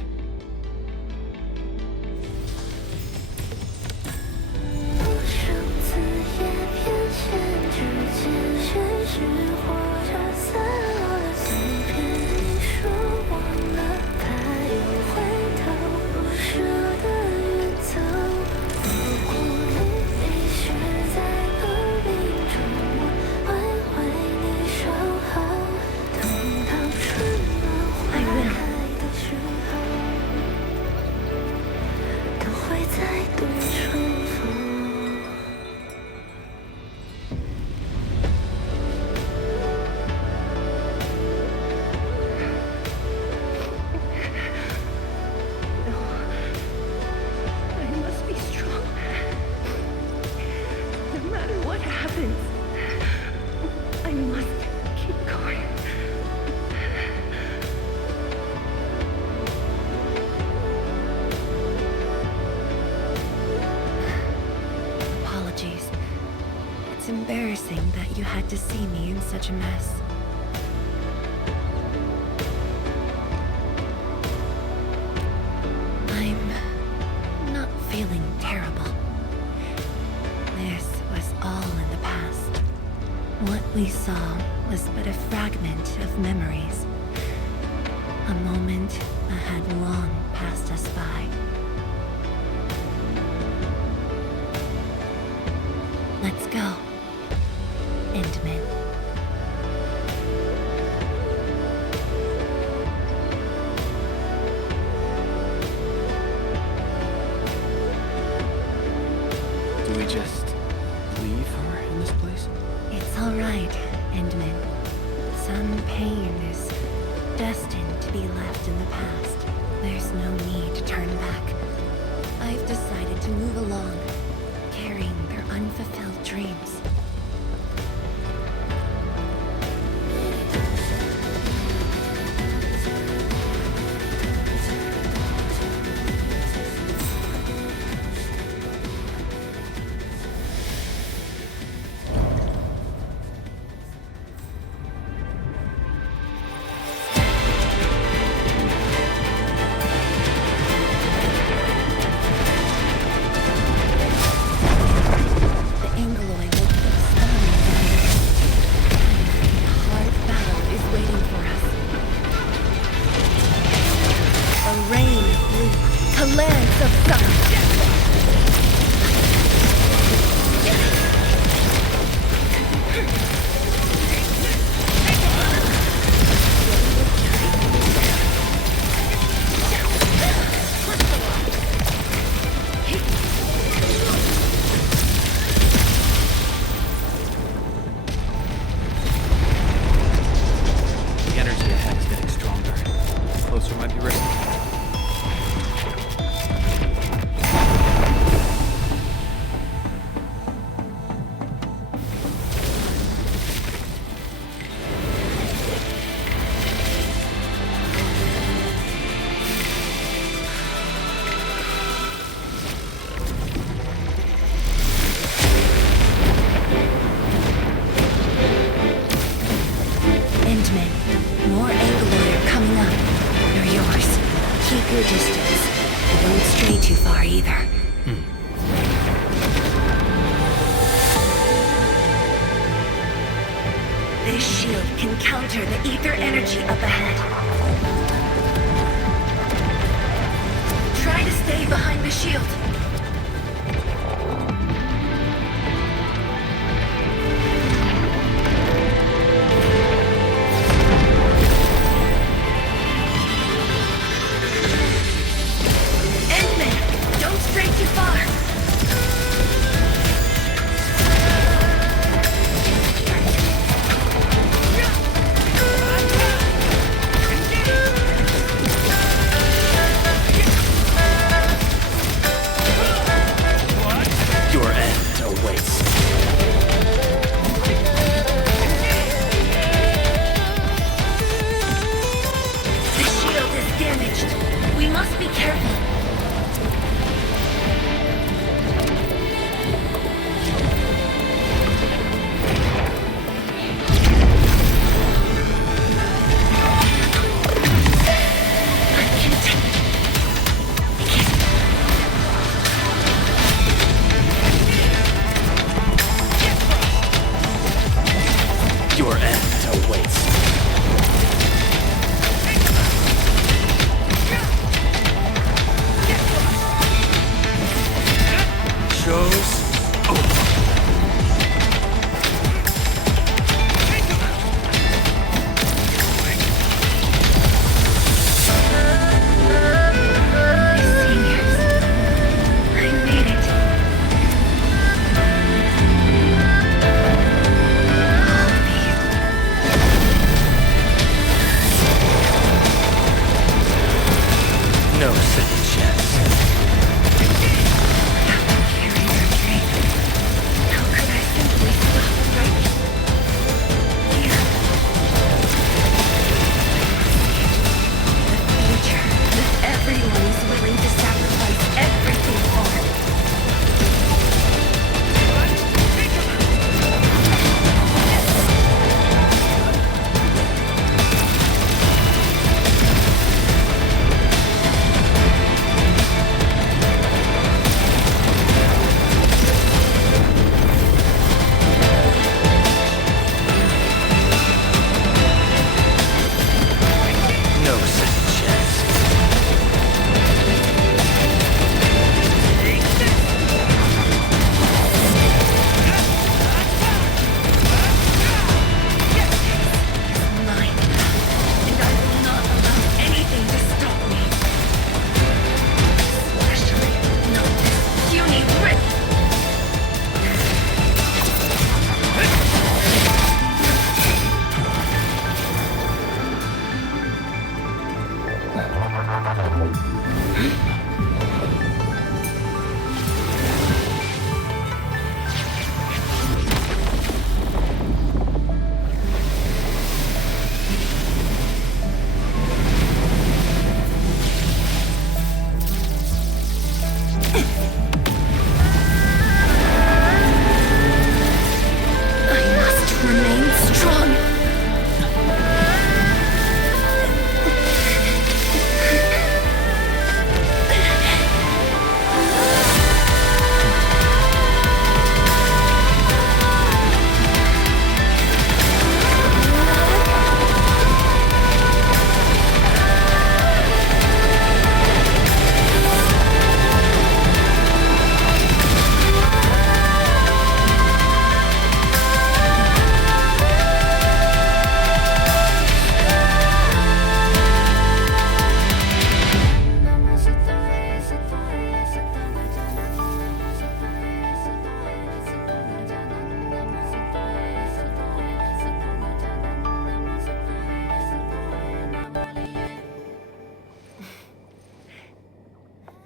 Embarrassing that you had to see me in such a mess. I'm not feeling terrible. This was all in the past. What we saw was but a fragment of memories. A moment that had long passed us by. Let's go. Endmin. Do we just leave her in this place? It's all right, Endmin. Some pain is destined to be left in the past. There's no need to turn back. I've decided to move along, carrying their unfulfilled dreams. This shield can counter the ether energy up ahead. Try to stay behind the shield. Endmin, don't stray too far.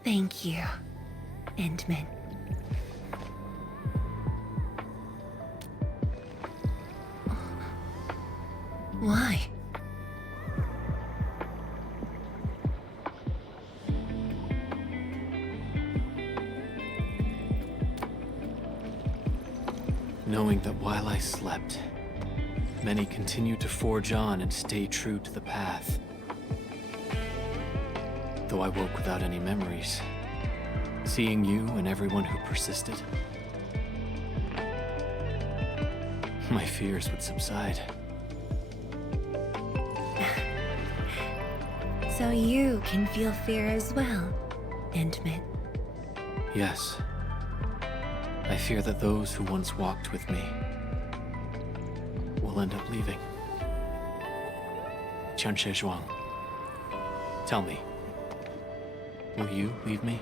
Thank you, Endmin. Why? Knowing that while I slept, many continued to forge on and stay true to the path. Though I woke without any memories, seeing you and everyone who persisted, my fears would subside. So you can feel fear as well, Endmin. Yes. I fear that those who once walked with me will end up leaving. Qianxie Zhuang, tell me, will you leave me?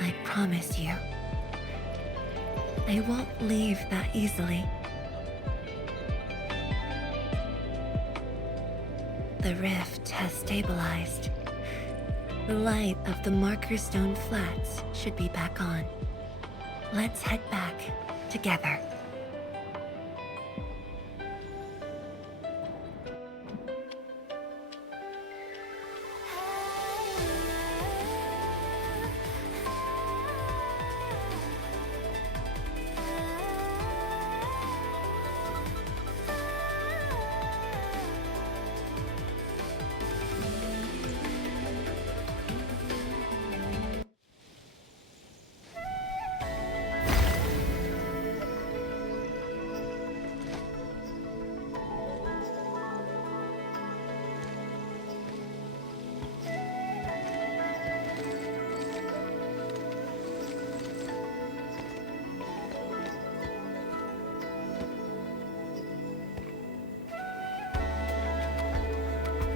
I promise you, I won't leave that easily. The rift has stabilized. The light of the Marker Stone Flats should be back on. Let's head back together.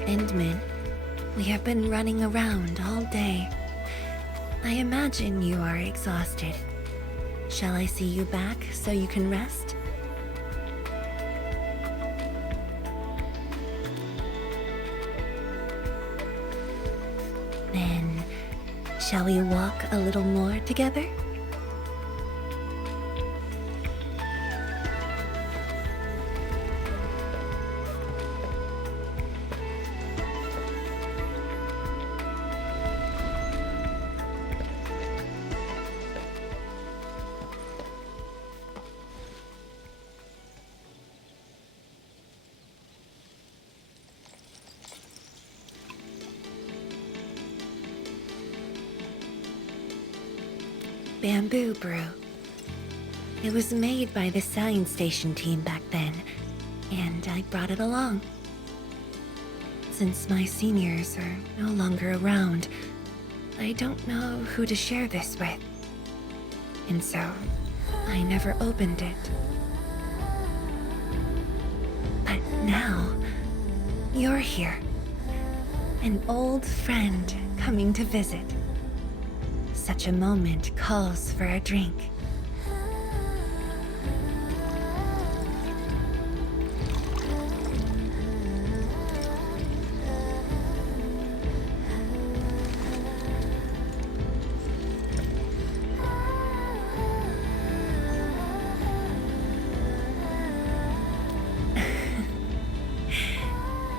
Endmin, we have been running around all day. I imagine you are exhausted. Shall I see you back so you can rest? Then, shall we walk a little more together? Bamboo brew. It was made by the Science Station team back then, and I brought it along. Since my seniors are no longer around, I don't know who to share this with. And so, I never opened it. But now, you're here. An old friend coming to visit. Such a moment calls for a drink.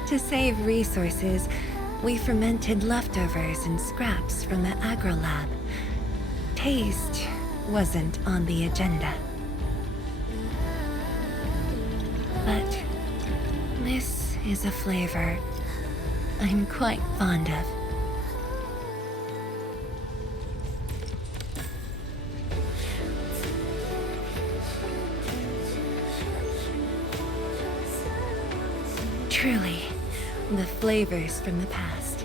To save resources, we fermented leftovers and scraps from the agro lab. Taste wasn't on the agenda. But this is a flavor I'm quite fond of. Truly, the flavors from the past.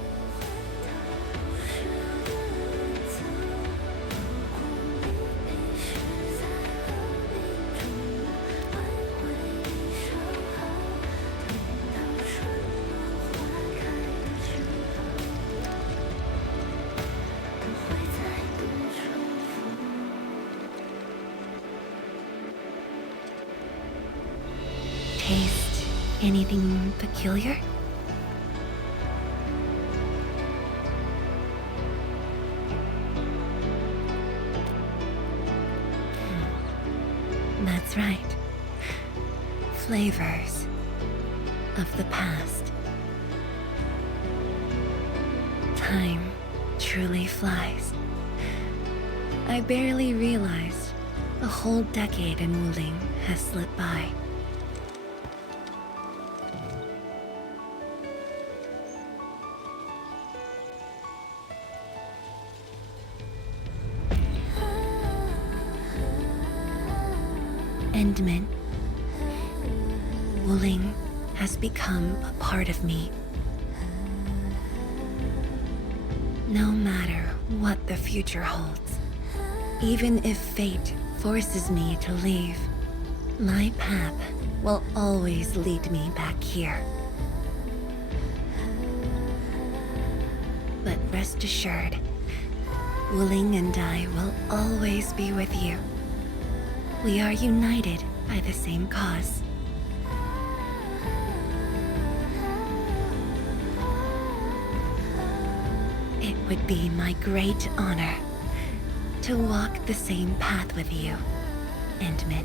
Taste anything peculiar? That's right. Flavors of the past. Time truly flies. I barely realized a whole decade in Wuling has slipped by. Endmin, Wuling has become a part of me. No matter what the future holds, even if fate forces me to leave, my path will always lead me back here. But rest assured, Wuling and I will always be with you. We are united by the same cause. It would be my great honor to walk the same path with you, Endmin.